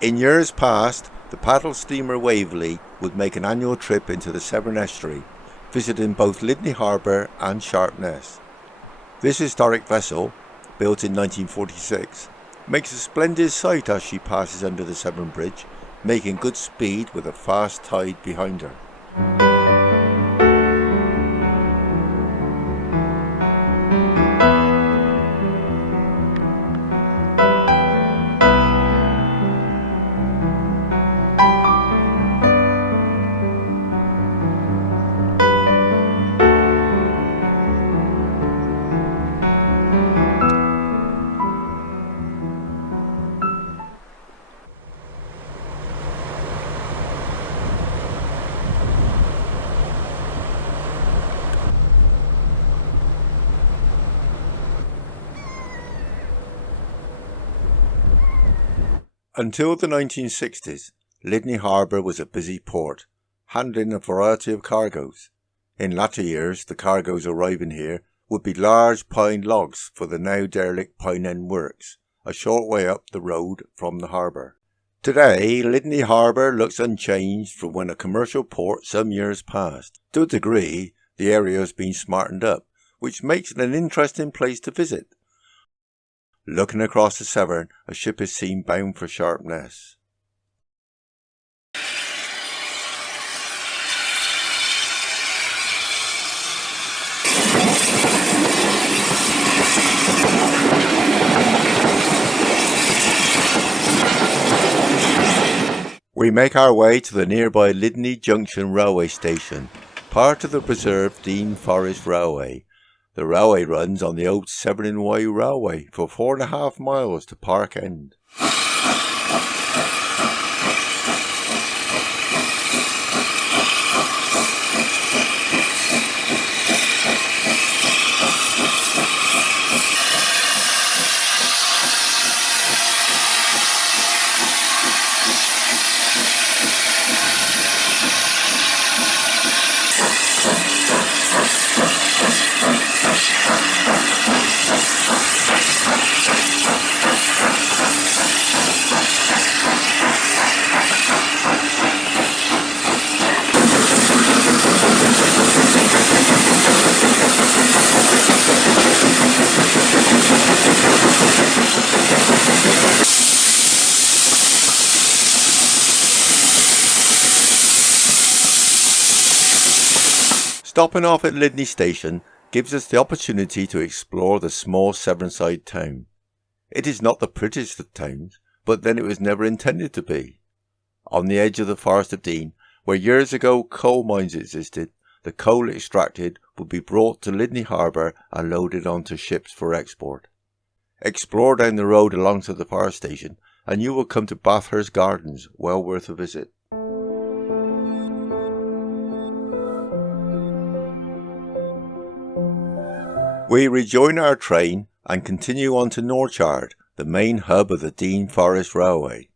In years past, the paddle steamer Waverley would make an annual trip into the Severn estuary, visiting both Lydney Harbour and Sharpness. This historic vessel, built in 1946, makes a splendid sight as she passes under the Severn Bridge, making good speed with a fast tide behind her. Until the 1960s, Lydney Harbour was a busy port, handling a variety of cargoes. In latter years, the cargoes arriving here would be large pine logs for the now derelict Parkend works, a short way up the road from the harbour. Today, Lydney Harbour looks unchanged from when a commercial port some years past. To a degree, the area has been smartened up, which makes it an interesting place to visit. Looking across the Severn, a ship is seen bound for Sharpness. We make our way to the nearby Lydney Junction railway station, part of the preserved Dean Forest Railway. The railway runs on the old Severn Wye Railway for 4.5 miles to Parkend. Stopping off at Lydney Station gives us the opportunity to explore the small Severnside town. It is not the prettiest of towns, but then it was never intended to be. On the edge of the Forest of Dean, where years ago coal mines existed, the coal extracted would be brought to Lydney Harbour and loaded onto ships for export. Explore down the road alongside the power station and you will come to Bathurst Gardens, well worth a visit. We rejoin our train and continue on to Norchard, the main hub of the Dean Forest Railway.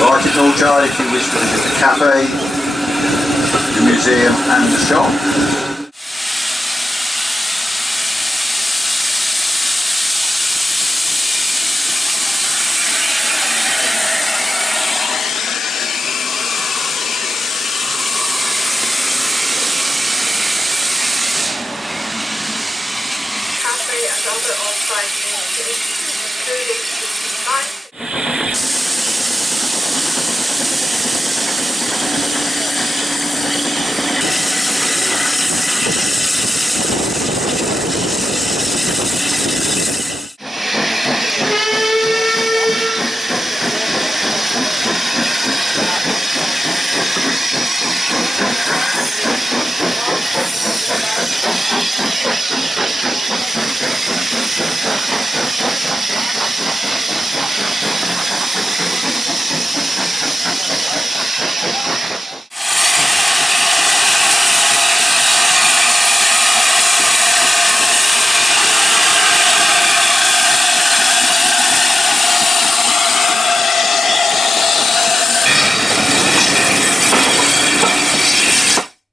Parkend Norchard if you wish to visit the cafe, the museum and the shop. Cafe and other on-site amenities, including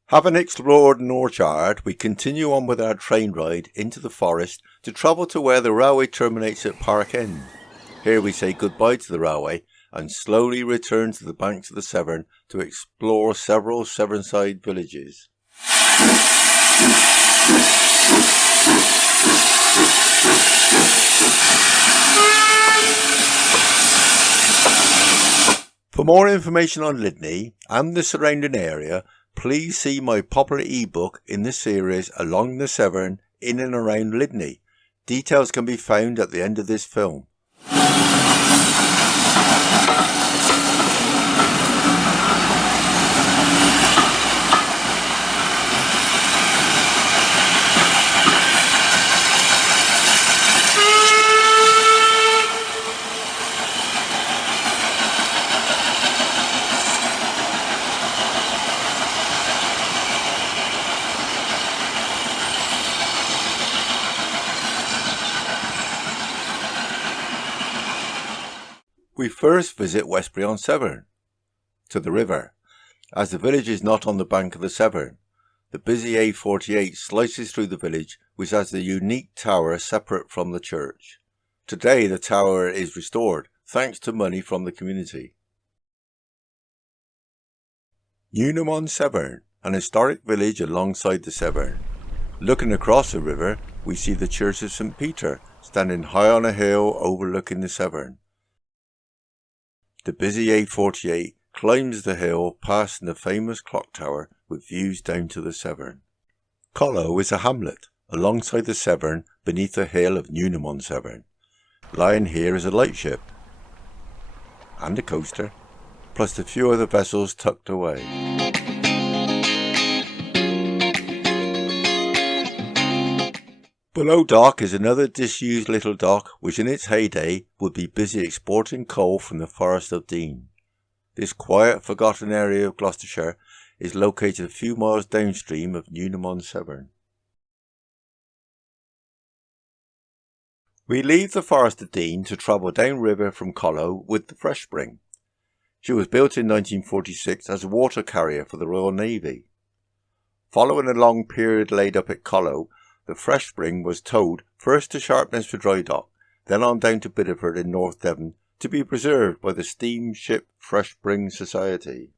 Having explored Norchard, we continue on with our train ride into the forest to travel to where the railway terminates at Parkend. Here we say goodbye to the railway and slowly return to the banks of the Severn to explore several Severnside villages. For more information on Lydney and the surrounding area, please see my popular ebook in the series Along the Severn in and around Lydney. Details can be found at the end of this film. We first visit Westbury-on-Severn, to the river, as the village is not on the bank of the Severn. The busy A48 slices through the village, which has the unique tower separate from the church. Today the tower is restored, thanks to money from the community. Newnham-on-Severn, an historic village alongside the Severn. Looking across the river, we see the Church of St. Peter, standing high on a hill overlooking the Severn. The busy A48 climbs the hill, passing the famous clock tower with views down to the Severn. Collow is a hamlet alongside the Severn beneath the hill of Newnham-on-Severn. Lying here is a lightship and a coaster, plus a few other vessels tucked away. Below dock is another disused little dock which in its heyday would be busy exporting coal from the Forest of Dean. This quiet, forgotten area of Gloucestershire is located a few miles downstream of Newnham-on-Severn. We leave the Forest of Dean to travel downriver from Collow with the Fresh Spring. She was built in 1946 as a water carrier for the Royal Navy. Following a long period laid up at Collow, the Fresh Spring was towed first to Sharpness for dry dock, then on down to Bideford in North Devon to be preserved by the Steamship Fresh Spring Society.